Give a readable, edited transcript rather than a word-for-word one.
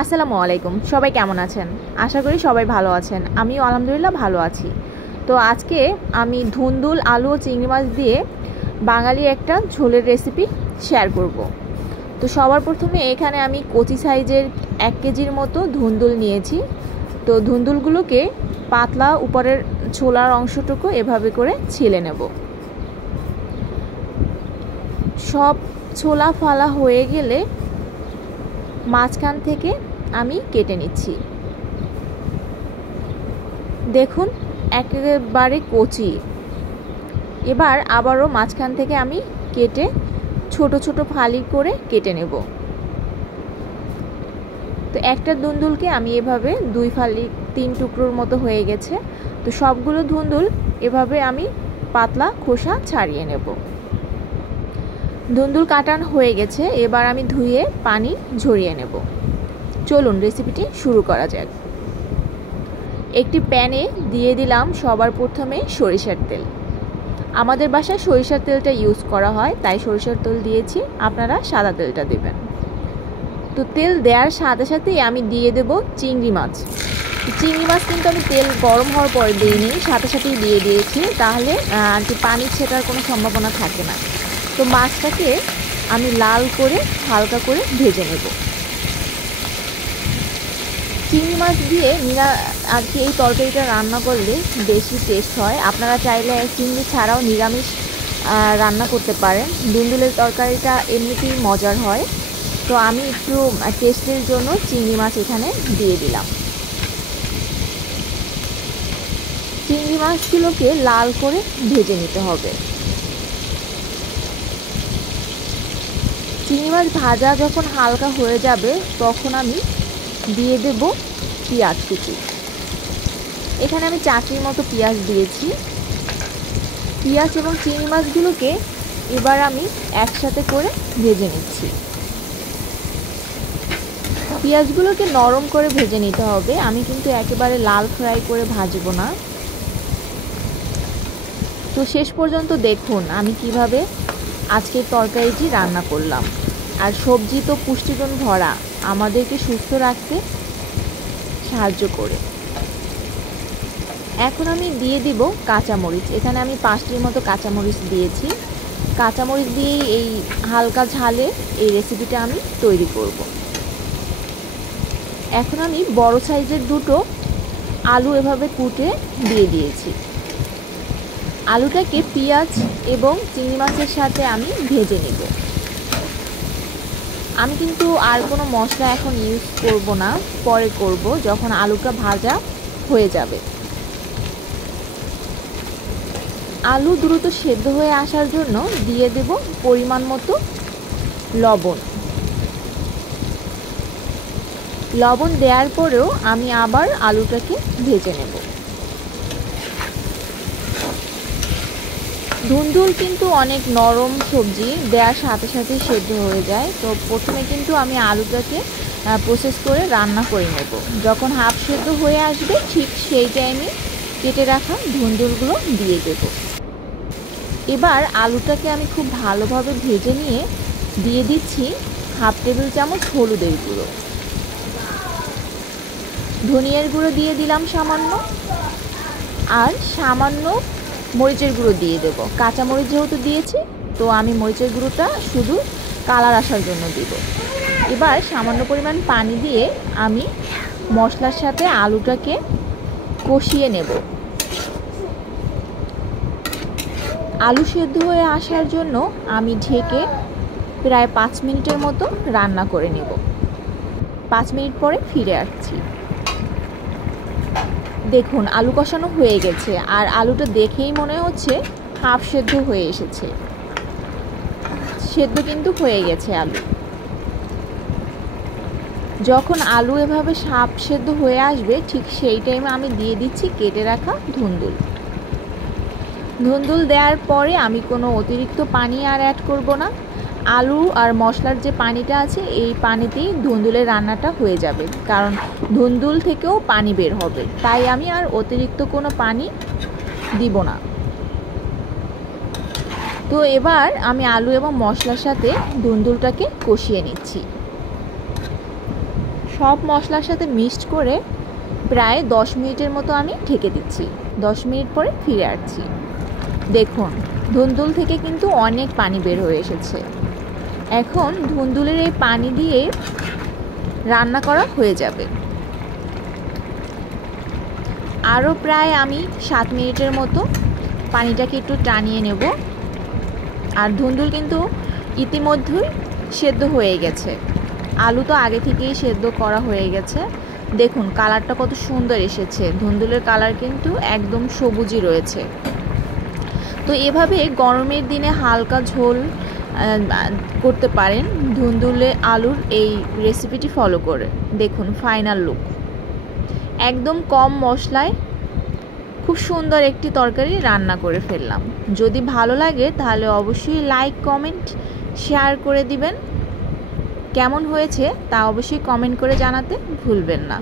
আসসালামু আলাইকুম। সবাই কেমন আছেন? আশা করি সবাই ভালো আছেন। আমিও আলহামদুলিল্লাহ ভালো আছি। তো আজকে আমি ধুন্দুল, আলু ও চিংড়ি মাছ দিয়ে বাঙালি একটা ঝোলের রেসিপি শেয়ার করব। তো সবার প্রথমে এখানে আমি কচি সাইজের 1 কেজির মতো ধুন্দুল নিয়েছি। তো ধুন্দুলগুলোকে পাতলা উপরের ছোলার অংশটুকু এভাবে করে ছিলে নেব। সব ছোলা ফালা হয়ে গেলে মাঝখান থেকে আমি কেটে নিচ্ছি। দেখুন একেবারে কচি। এবার আবারও মাঝখান থেকে আমি কেটে ছোট ছোট ফালি করে কেটে নেব। তো একটা ধুন্দুলকে আমি এভাবে 2 ফালি 3 টুকরোর মতো হয়ে গেছে। তো সবগুলো ধুন্দুল এভাবে আমি পাতলা খোসা ছাড়িয়ে নেব। ধুন্দুল কাটানো হয়ে গেছে, এবার আমি ধুয়ে পানি ঝরিয়ে নেব। চলুন রেসিপিটি শুরু করা যাক। একটি প্যানে দিয়ে দিলাম সবার প্রথমে সরিষার তেল। আমাদের বাসায় সরিষার তেলটা ইউজ করা হয়, তাই সরিষার তেল দিয়েছি, আপনারা সাদা তেলটা দেবেন। তো তেল দেওয়ার সাথে সাথেই আমি দিয়ে দেব চিংড়ি মাছ। চিংড়ি মাছ কিন্তু আমি তেল গরম হওয়ার পরে দিইনি, সাথে সাথেই দিয়ে দিয়েছি, তাহলে আর কি পানি ছেটার কোনো সম্ভাবনা থাকে না। তো মাছটাকে আমি লাল করে হালকা করে ভেজে নেব। চিংড়ি মাছ দিয়ে আর কি এই তরকারিটা রান্না করলে বেশি টেস্ট হয়। আপনারা চাইলে চিংড়ি ছাড়াও নিরামিষ রান্না করতে পারেন। ধুন্দুলের তরকারিটা এমনিতেই মজার হয়। তো আমি একটু টেস্টের জন্য চিংড়ি মাছ এখানে দিয়ে দিলাম। চিংড়ি মাছগুলোকে লাল করে ভেজে নিতে হবে। চিংড়ি মাছ ভাজা যখন হালকা হয়ে যাবে তখন আমি দিয়ে দেব পেঁয়াজ কুচি। এখানে আমি 4টির মতো পেঁয়াজ দিয়েছি। পেঁয়াজ এবং চিংড়ি মাছগুলোকে এবার আমি একসাথে করে ভেজে নিচ্ছি। পেঁয়াজগুলোকে নরম করে ভেজে নিতে হবে, আমি কিন্তু একেবারে লাল ফ্রাই করে ভাজবো না। তো শেষ পর্যন্ত দেখুন আমি কিভাবে আজকের তরকারিটি রান্না করলাম। আর সবজি তো পুষ্টিগুণ ভরা, আমাদেরকে সুস্থ রাখতে সাহায্য করে। এখন আমি দিয়ে দিব কাঁচামরিচ। এখানে আমি 5টির মতো কাঁচামরিচ দিয়েছি। কাঁচামরিচ দিয়েই এই হালকা ঝালে এই রেসিপিটা আমি তৈরি করব। এখন আমি বড় সাইজের 2টো আলু এভাবে কুটে দিয়ে দিয়েছি। আলুটাকে পেঁয়াজ এবং চিংড়ি মাছের সাথে আমি ভেজে নেব। আমি কিন্তু আর কোনো মশলা এখন ইউজ করব না, পরে করব যখন আলুটা ভাজা হয়ে যাবে। আলু দ্রুত সেদ্ধ হয়ে আসার জন্য দিয়ে দেব পরিমাণ মতো লবণ। লবণ দেওয়ার পরেও আমি আবার আলুটাকে ভেজে নেব। ধুন্দুল কিন্তু অনেক নরম সবজি, দেওয়ার সাথে সাথে সেদ্ধ হয়ে যায়। তো প্রথমে কিন্তু আমি আলুটাকে প্রসেস করে রান্না করে নেব। যখন হাফ সেদ্ধ হয়ে আসবে ঠিক সেই টাইমে কেটে রাখা ধুন্দুলগুলো দিয়ে দেব। এবার আলুটাকে আমি খুব ভালোভাবে ভেজে নিয়ে দিয়ে দিচ্ছি হাফ টেবিল চামচ হলুদের গুঁড়ো। ধনিয়ার গুঁড়ো দিয়ে দিলাম সামান্য, আর সামান্য মরিচের গুঁড়ো দিয়ে দেব। কাঁচামরিচ যেহেতু দিয়েছি, তো আমি মরিচের গুঁড়োটা শুধু কালার আসার জন্য দিব। এবার সামান্য পরিমাণ পানি দিয়ে আমি মশলার সাথে আলুটাকে কষিয়ে নেব। আলু সেদ্ধ হয়ে আসার জন্য আমি ঢেকে প্রায় 5 মিনিটের মতো রান্না করে নেব। 5 মিনিট পরে ফিরে আসছি। দেখুন আলু কষানো হয়ে গেছে, আর আলুটা দেখেই মনে হচ্ছে হাফ সেদ্ধ হয়ে এসেছে। সেদ্ধ কিন্তু হয়ে গেছে আলু। যখন আলু এভাবে হাফ সেদ্ধ হয়ে আসবে ঠিক সেই টাইমে আমি দিয়ে দিচ্ছি কেটে রাখা ধুন্দুল। ধুন্দুল দেওয়ার পরে আমি কোনো অতিরিক্ত পানি আর অ্যাড করব না। আলু আর মশলার যে পানিটা আছে এই পানিতেই ধুন্দুলের রান্নাটা হয়ে যাবে, কারণ ধুন্দুল থেকেও পানি বের হবে, তাই আমি আর অতিরিক্ত কোনো পানি দিব না। তো এবার আমি আলু এবং মশলার সাথে ধুন্দুলটাকে কষিয়ে নিচ্ছি। সব মশলার সাথে মিক্সড করে প্রায় 10 মিনিটের মতো আমি ঢেকে দিচ্ছি। 10 মিনিট পরে ফিরে আসছি। দেখুন ধুন্দুল থেকে কিন্তু অনেক পানি বের হয়ে এসেছে। এখন ধুন্দুলের এই পানি দিয়ে রান্না করা হয়ে যাবে। আরও প্রায় আমি 7 মিনিটের মতো পানিটাকে একটু টানিয়ে নেব। আর ধুন্দুল কিন্তু ইতিমধ্যেই সেদ্ধ হয়ে গেছে। আলু তো আগে থেকেই সেদ্ধ করা হয়ে গেছে। দেখুন কালারটা কত সুন্দর এসেছে। ধুন্দুলের কালার কিন্তু একদম সবুজই রয়েছে। তো এভাবে গরমের দিনে হালকা ঝোল করতে পারেন ধুন্দুলে আলুর এই রেসিপিটি ফলো করে। দেখুন ফাইনাল লুক, একদম কম মশলায় খুব সুন্দর একটি তরকারি রান্না করে ফেললাম। যদি ভালো লাগে তাহলে অবশ্যই লাইক, কমেন্ট, শেয়ার করে দিবেন। কেমন হয়েছে তা অবশ্যই কমেন্ট করে জানাতে ভুলবেন না।